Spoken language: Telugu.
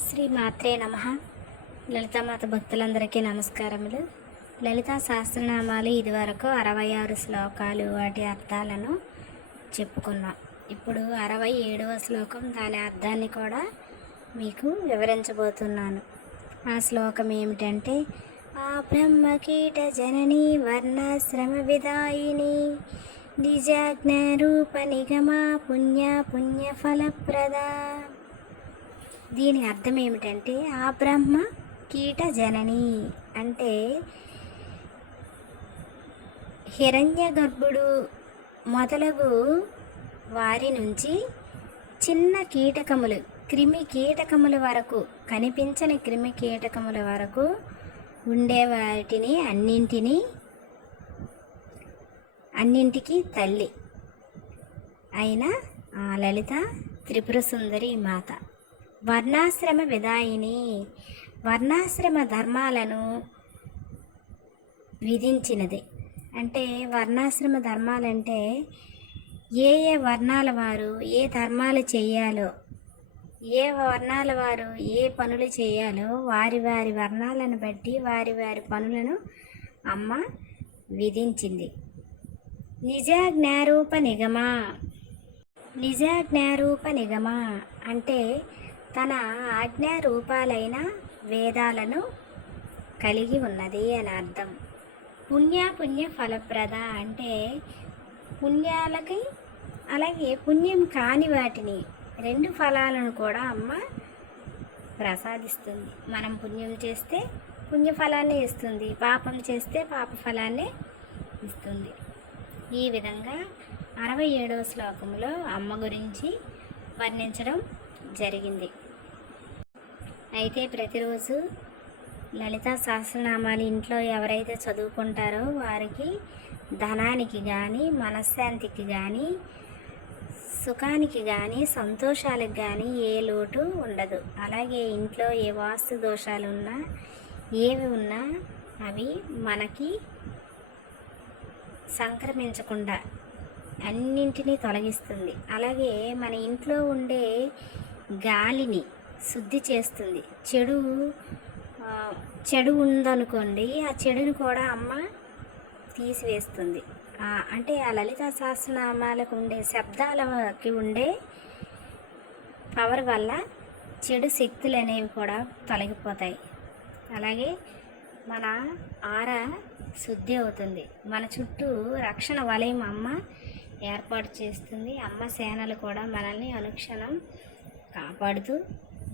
శ్రీ మాత్రే నమ. లలితామాత భక్తులందరికీ నమస్కారములు. లలితా సహస్రనామాలు ఇదివరకు అరవై ఆరు శ్లోకాలు వాటి అర్థాలను చెప్పుకున్నాం. ఇప్పుడు అరవై ఏడవ శ్లోకం దాని అర్థాన్ని కూడా మీకు వివరించబోతున్నాను. ఆ శ్లోకం ఏమిటంటే ఆ బ్రహ్మకీట జనని వర్ణాశ్రమ విదాయిని నిజాజ్ఞ రూప నిగమ పుణ్య పుణ్యఫలప్రదా దీని అర్థం ఏమిటంటే ఆ బ్రహ్మ కీట జనని అంటే హిరణ్య గర్భుడు మొదలగు వారి నుంచి చిన్న కీటకములు క్రిమి కీటకముల వరకు కనిపించని క్రిమి కీటకముల వరకు ఉండే వాటిని అన్నింటినీ అన్నింటికి తల్లి అయిన ఆ లలిత త్రిపుర సుందరి మాత. వర్ణాశ్రమ విదాయిని వర్ణాశ్రమ ధర్మాలను విధించినది. అంటే వర్ణాశ్రమ ధర్మాలంటే ఏ ఏ వర్ణాల వారు ఏ ధర్మాలు చేయాలో ఏ వర్ణాల వారు ఏ పనులు చేయాలో వారి వారి వర్ణాలను బట్టి వారి వారి పనులను అమ్మ విధించింది. నిజాజ్ఞారూప నిగమ నిజాజ్ఞారూప నిగమ అంటే తన ఆజ్ఞారూపాలైన వేదాలను కలిగి ఉన్నది అని అర్థం. పుణ్య పుణ్య ఫలప్రద అంటే పుణ్యాలకి అలాగే పుణ్యం కాని వాటిని రెండు ఫలాలను కూడా అమ్మ ప్రసాదిస్తుంది. మనం పుణ్యం చేస్తే పుణ్య ఫలాన్ని ఇస్తుంది పాపం చేస్తే పాప ఫలాన్ని ఇస్తుంది. ఈ విధంగా అరవై ఏడవ శ్లోకంలో అమ్మ గురించి వర్ణించడం జరిగింది. అయితే ప్రతిరోజు లలిత సహస్రనామాలు ఇంట్లో ఎవరైతే చదువుకుంటారో వారికి ధనానికి కానీ మనశ్శాంతికి కానీ సుఖానికి కానీ సంతోషాలకు కానీ ఏ లోటు ఉండదు. అలాగే ఇంట్లో ఏ వాస్తు దోషాలు ఉన్నా ఏవి ఉన్నా అవి మనకి సంక్రమించకుండా అన్నింటినీ తొలగిస్తుంది. అలాగే మన ఇంట్లో ఉండే గాలిని శుద్ధి చేస్తుంది. చెడు చెడు ఉందనుకోండి ఆ చెడుని కూడా అమ్మ తీసివేస్తుంది. అంటే ఆ లలిత సహస్రనామాలకు ఉండే శబ్దాలకి ఉండే పవర్ వల్ల చెడు శక్తులు అనేవి కూడా తొలగిపోతాయి. అలాగే మన ఆర శుద్ధి అవుతుంది. మన చుట్టూ రక్షణ వలయం అమ్మ ఏర్పాటు చేస్తుంది. అమ్మ సేనలు కూడా మనల్ని అనుక్షణం కాపాడుతూ